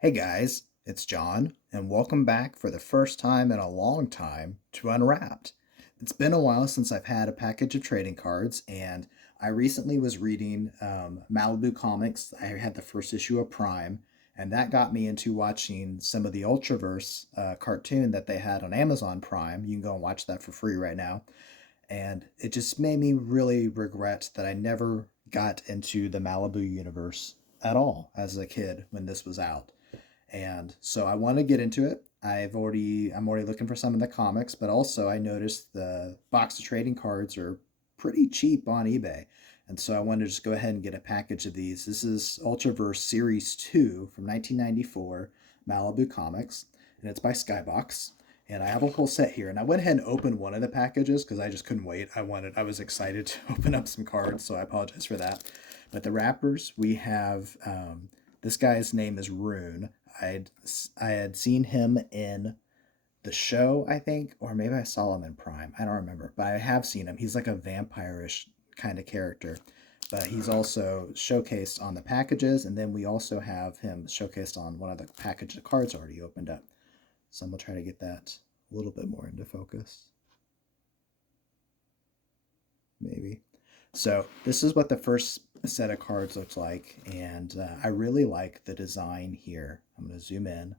Hey guys, it's John, and welcome back for the first time in a long time to Unwrapped. It's been a while since I've had a package of trading cards, and I recently was reading Malibu comics. I had the first issue of Prime, and that got me into watching some of the Ultraverse cartoon that they had on Amazon Prime. You can go and watch that for free right now. And it just made me really regret that I never got into the Malibu universe at all as a kid when this was out. And so I want to get into it. I'm already looking for some in the comics, but also I noticed the box of trading cards are pretty cheap on eBay. And so I wanted to just go ahead and get a package of these. This is Ultraverse Series 2 from 1994, Malibu Comics, and it's by Skybox. And I have a whole set here. And I went ahead and opened one of the packages because I just couldn't wait. I was excited to open up some cards, so I apologize for that. But the wrappers, we have this guy's name is Rune. I'd I had seen him in the show, I think, or maybe I saw him in Prime. I don't remember, but I have seen him. He's like a vampire-ish kind of character, but he's also showcased on the packages, and then we also have him showcased on one of the package of cards already opened up. So I'm gonna try to get that a little bit more into focus, maybe. So this is what the first set of cards looks like, and I really like the design here. I'm going to zoom in.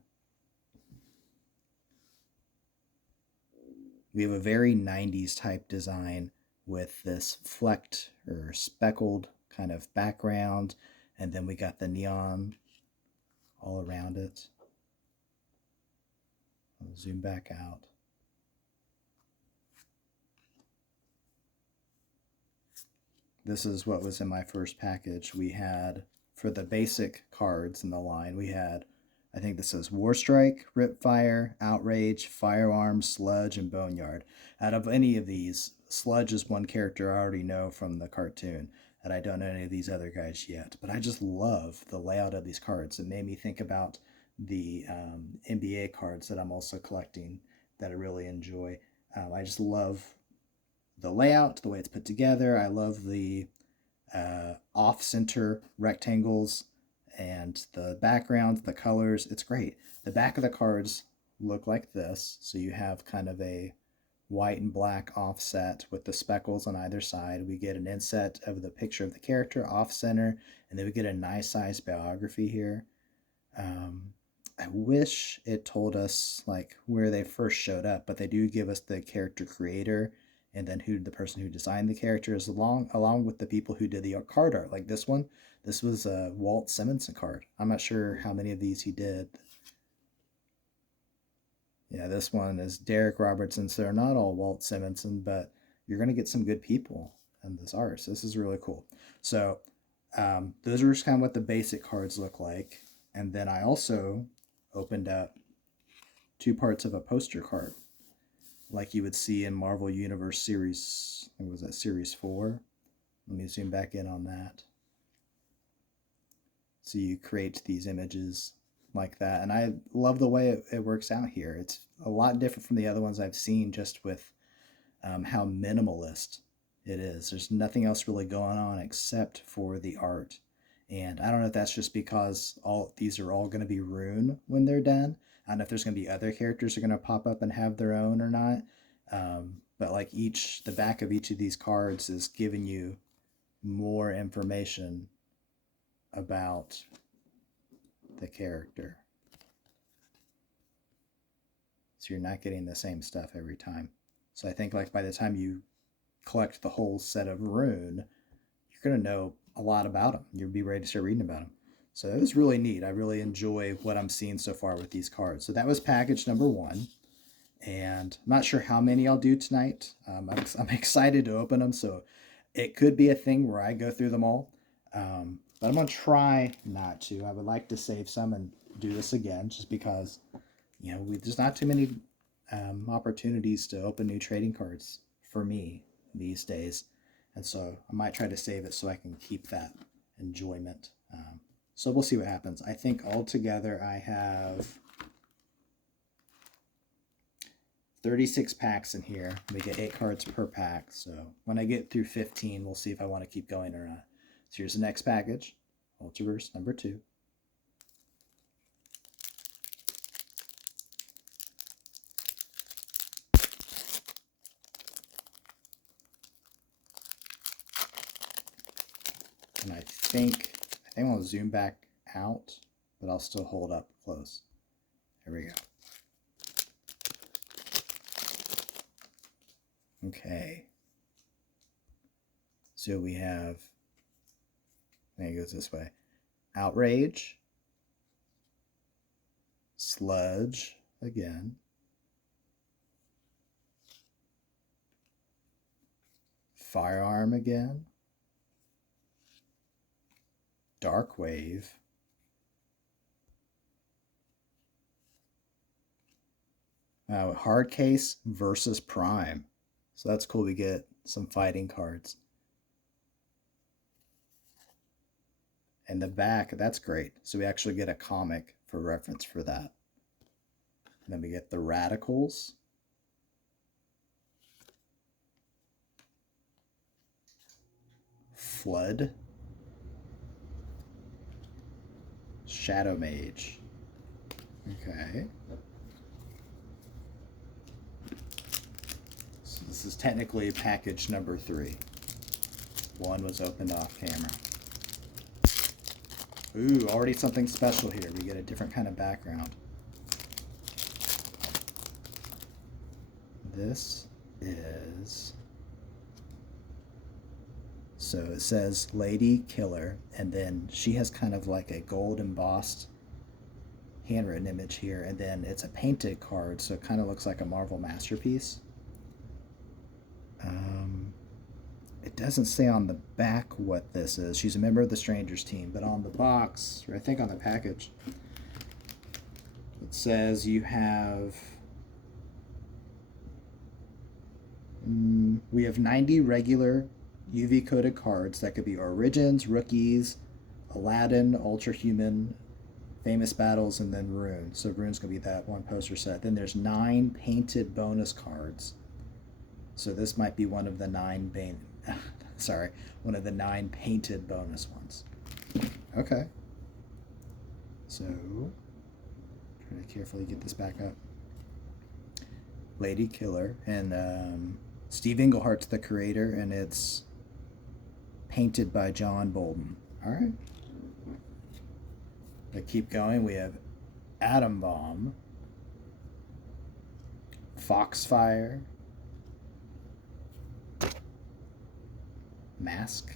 We have a very 90s type design with this flecked or speckled kind of background, and then we got the neon all around it. I'll zoom back out. This is what was in my first package. We had, for the basic cards in the line, we had, I think this says Warstrike, Ripfire, Outrage, Firearm, Sludge, and Boneyard. Out of any of these, Sludge is one character I already know from the cartoon, and I don't know any of these other guys yet. But I just love the layout of these cards. It made me think about the NBA cards that I'm also collecting that I really enjoy. I just love the layout, the way it's put together. I love the off center rectangles and the backgrounds, the colors. It's great. The back of the cards look like this. So you have kind of a white and black offset with the speckles on either side. We get an inset of the picture of the character off center, and then we get a nice size biography here. Um, I wish it told us like where they first showed up, but they do give us the character creator and then who the person who designed the characters along with the people who did the card art. Like this one, this was a Walt Simonson card. I'm not sure how many of these he did. Yeah, this one is Derek Robertson. So they're not all Walt Simonson, but you're gonna get some good people in this art. So this is really cool. So those are just kind of what the basic cards look like. And then I also opened up two parts of a poster card, like you would see in Marvel Universe Series. I think was that Series 4? Let me zoom back in on that. So you create these images like that, and I love the way it works out here. It's a lot different from the other ones I've seen, just with how minimalist it is. There's nothing else really going on except for the art. And I don't know if that's just because all these are all going to be Rune when they're done. I don't know if there's going to be other characters that are going to pop up and have their own or not. But like the back of each of these cards is giving you more information about the character. So you're not getting the same stuff every time. So I think like by the time you collect the whole set of Rune, you're going to know a lot about them. You'll be ready to start reading about them. So it was really neat. I really enjoy what I'm seeing so far with these cards. So that was package number one. And I'm not sure how many I'll do tonight. I'm excited to open them. So it could be a thing where I go through them all. But I'm going to try not to. I would like to save some and do this again just because, there's not too many opportunities to open new trading cards for me these days. And so I might try to save it so I can keep that enjoyment. So we'll see what happens. I think altogether I have 36 packs in here. We get 8 cards per pack. So when I get through 15, we'll see if I want to keep going or not. So here's the next package, Ultraverse number 2. I think I'll zoom back out, but I'll still hold up close. There we go. Okay. So we have, I think it goes this way. Outrage. Sludge again. Firearm again. Dark Wave. Hard Case versus Prime. So that's cool. We get some fighting cards. And the back, that's great. So we actually get a comic for reference for that. And then we get the Radicals. Flood. Shadow Mage. Okay. So this is technically package number 3. One was opened off camera. Ooh, already something special here. We get a different kind of background. This is... So it says Lady Killer, and then she has kind of like a gold embossed handwritten image here, and then it's a painted card, so it kind of looks like a Marvel masterpiece. It doesn't say on the back what this is. She's a member of the Strangers team, but on the box, or I think on the package, it says you have... we have 90 regular UV coded cards that could be Origins, Rookies, Aladdin, Ultra Human, Famous Battles, and then Rune. So Rune's going to be that one poster set. Then there's 9 painted bonus cards. So this might be one of the 9 one of the 9 painted bonus ones. Okay. So try to carefully get this back up. Lady Killer, and Steve Englehart's the creator, and it's painted by John Bolden. All right. But keep going. We have Atom Bomb, Foxfire, Mask,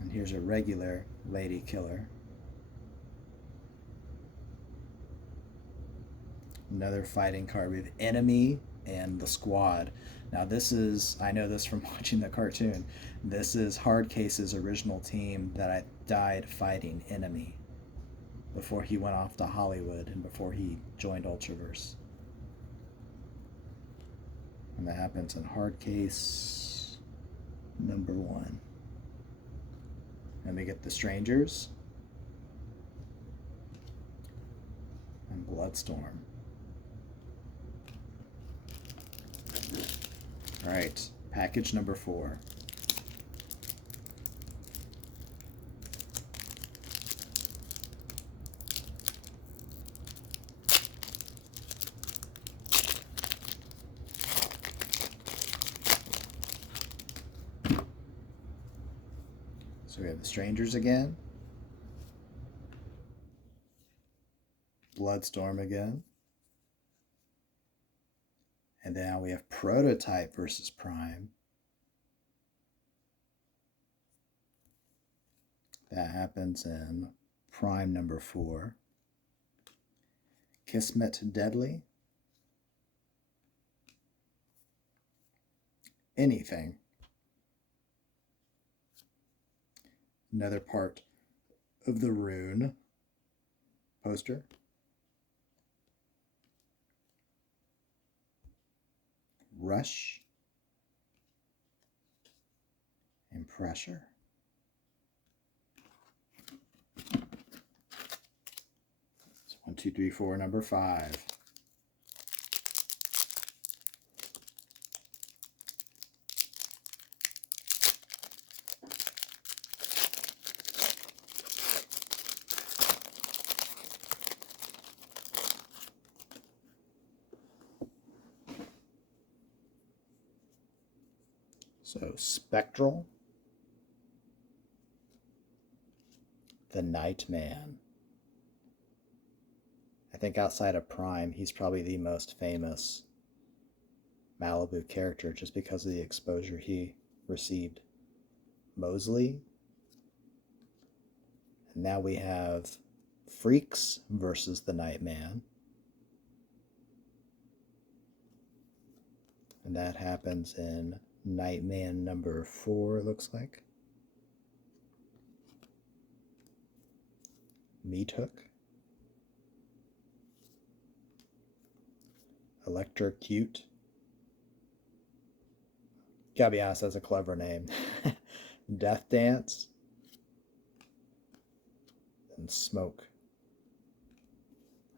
and here's a regular Lady Killer. Another fighting card. We have Enemy and the Squad. Now this is, I know this from watching the cartoon, this is Hard Case's original team that died fighting Enemy before he went off to Hollywood and before he joined Ultraverse. And that happens in Hard Case number 1. And we get the Strangers and Bloodstorm. All right, package number 4. So we have the Strangers again, Bloodstorm again, and now we have Prototype versus Prime. That happens in Prime number 4. Kismet Deadly. Anything. Another part of the Rune poster. Rush and Pressure. So 1, 2, 3, 4, number 5. So Spectral, the Nightman. I think outside of Prime, he's probably the most famous Malibu character just because of the exposure he received. Mosley. And now we have Freaks versus the Nightman. And that happens in Nightman number 4, it looks like. Meat Hook. Electrocute. Gotta be honest, that's a clever name. Death Dance. And Smoke.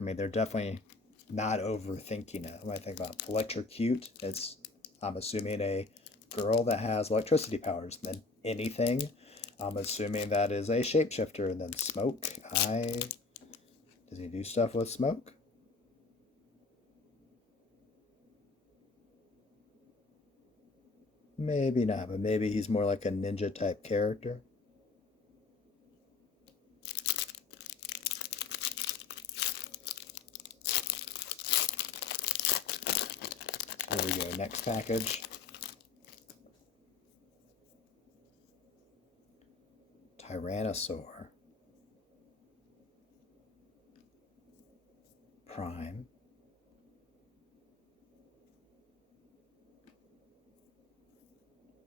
I mean, they're definitely not overthinking it. When I think about Electrocute, it's, I'm assuming, a girl that has electricity powers. And then Anything, I'm assuming that is a shapeshifter. And then Smoke, does he do stuff with smoke? Maybe not, but maybe he's more like a ninja type character. There we go, next package. Tyrannosaur. Prime.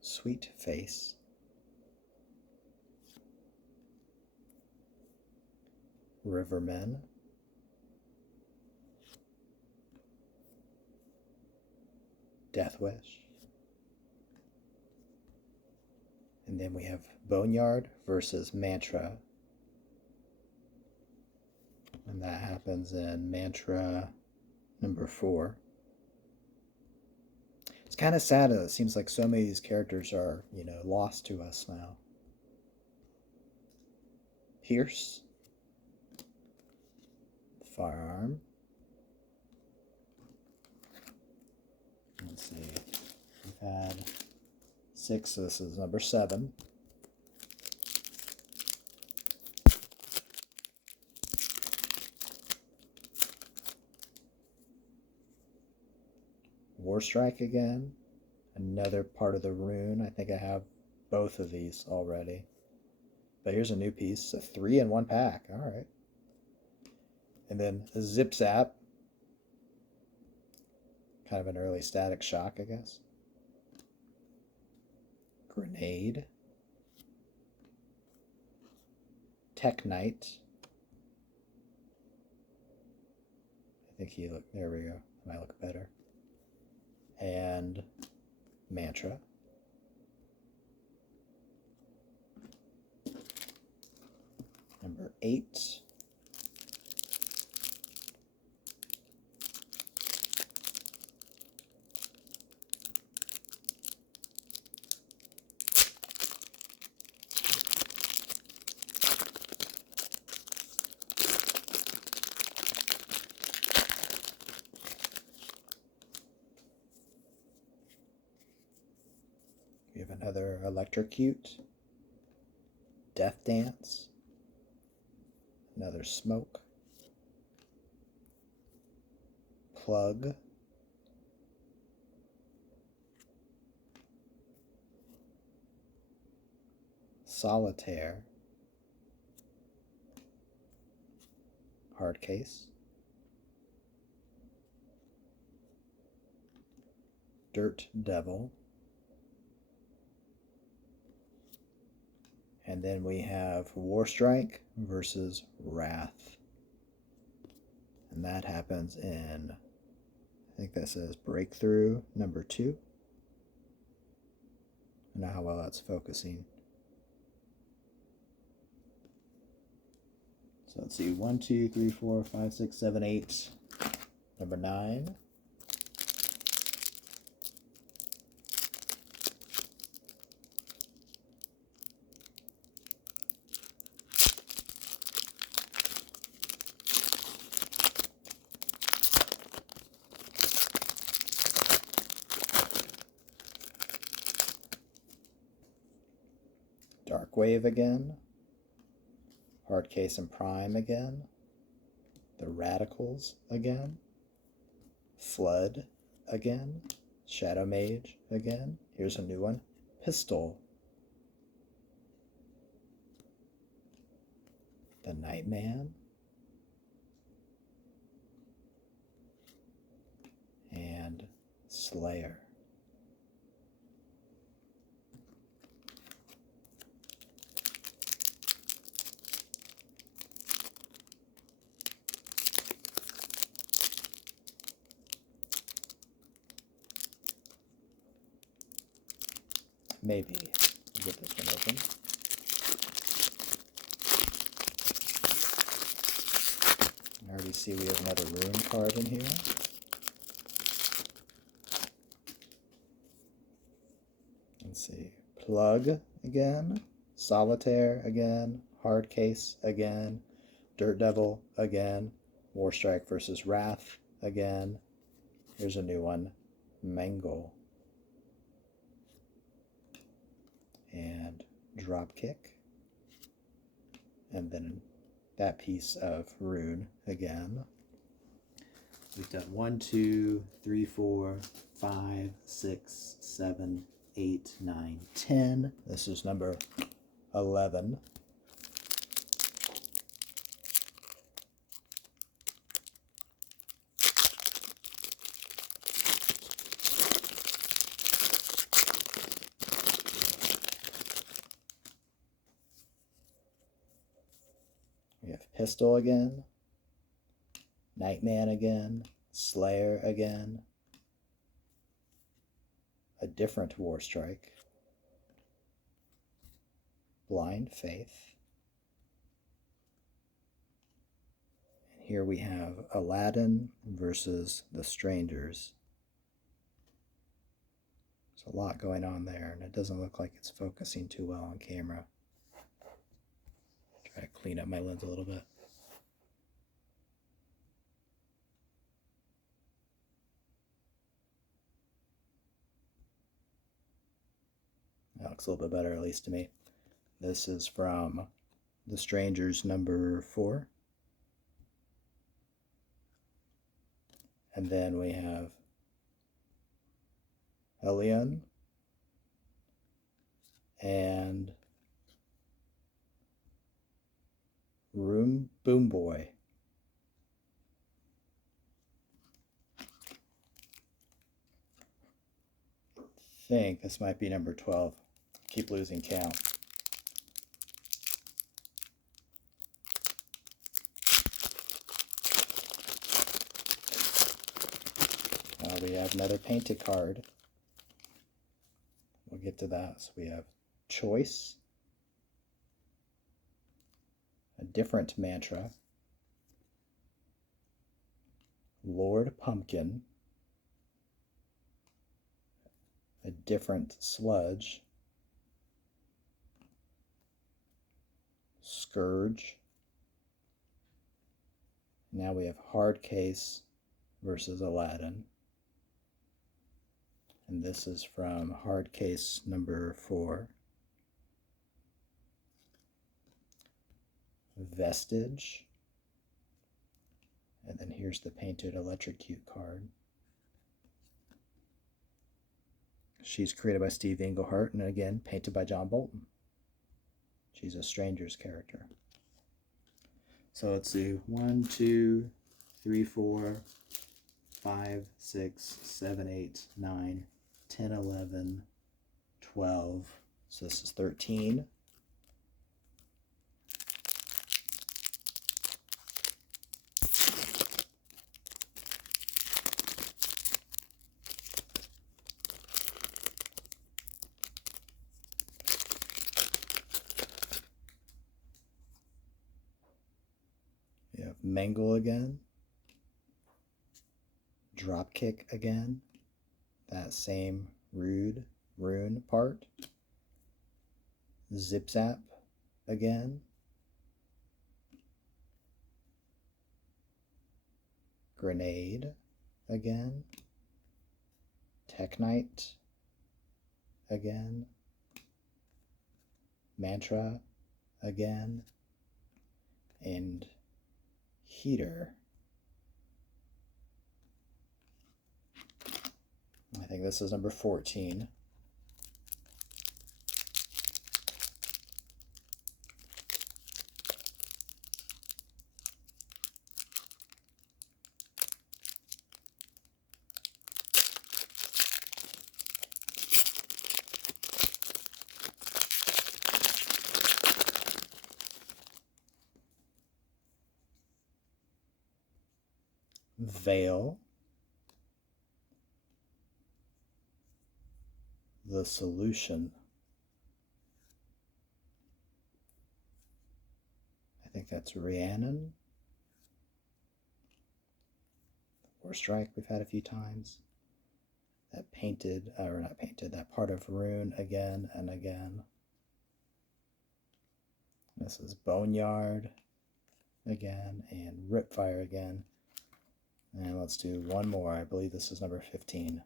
Sweet Face. Rivermen. Death Wish. And then we have Boneyard versus Mantra. And that happens in Mantra number 4. It's kind of sad that it seems like so many of these characters are, lost to us now. Pierce. Firearm. Let's see. We've had 6, so this is number 7. War Strike again. Another part of the rune. I think I have both of these already. But here's a new piece. A 3 in 1 pack. Alright. And then Zip Zap. Kind of an early Static Shock, I guess. Grenade. Tech Knight. I think he looked, there we go. Might look better. And Mantra. Number 8. We have another Electrocute, Death Dance, another Smoke, Plug, Solitaire, Hard Case, Dirt Devil, and then we have War Strike versus Wrath. And that happens in, I think that says Breakthrough number 2. I don't know how well that's focusing. So let's see, 1, 2, 3, 4, 5, 6, 7, 8. Number 9. Dark Wave again. Hard Case and Prime again. The Radicals again. Flood again. Shadow Mage again. Here's a new one. Pistol. The Nightman. And Slayer. Maybe get this one open. I already see we have another rune card in here. Let's see. Plug again. Solitaire again. Hard Case again. Dirt Devil again. Warstrike versus Wrath again. Here's a new one. Mangle. And Dropkick. And then that piece of rune again. We've done 1, 2, 3, 4, 5, 6, 7, 8, 9, 10. This is number 11. We have Pistol again, Nightman again, Slayer again, a different Warstrike, Blind Faith, and here we have Aladdin versus the Strangers. There's a lot going on there, and it doesn't look like it's focusing too well on camera. Try to clean up my lens a little bit. That looks a little bit better, at least to me. This is from The Strangers number 4. And then we have Hellion and Boom Boy. I think this might be number 12. Keep losing count. We have another painted card. We'll get to that. So we have Choice, a different mantra, Lord Pumpkin, a different sludge, Scourge. Now we have Hard Case versus Aladdin. And this is from Hard Case number 4. Vestige. And then here's the painted Electrocute card. She's created by Steve Englehart and again painted by John Bolton. She's a Stranger's character. So let's see. 1, 2, 3, 4, 5, 6, 7, 8, 9, 10, 11, 12. So this is 13. We have Mangle again. Dropkick again. That same rune part. Zip Zap again. Grenade again. Teknite again. Mantra again. and heater. I think this is number 14. Veil, the solution. I think that's Rhiannon. War Strike we've had a few times. That painted, or not painted, that part of Rune again and again. This is Boneyard again and Ripfire again. And let's do one more. I believe this is number 15.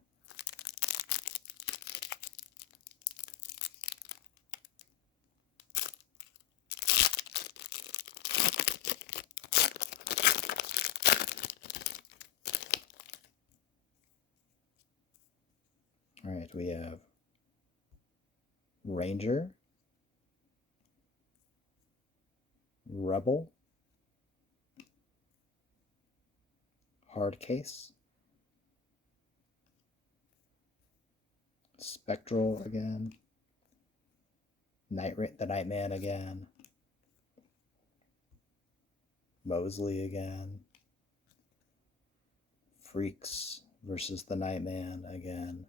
All right, we have Ranger, Rebel, Hard Case, Spectral again, the Nightman again, Mosley again, Freaks versus the Nightman again,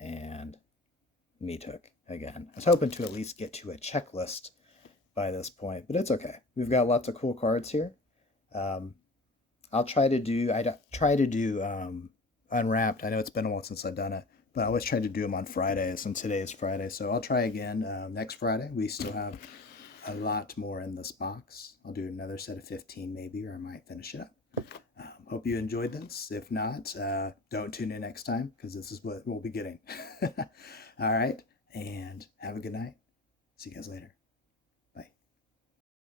and Meat Hook again. I was hoping to at least get to a checklist by this point, but it's okay. We've got lots of cool cards here. I'll try to do Unwrapped. I know it's been a while since I've done it, but I always try to do them on Fridays, and today is Friday, so I'll try again next Friday. We still have a lot more in this box. I'll do another set of 15 maybe, or I might finish it up. Hope you enjoyed this. If not, don't tune in next time, because this is what we'll be getting. All right, and have a good night. See you guys later.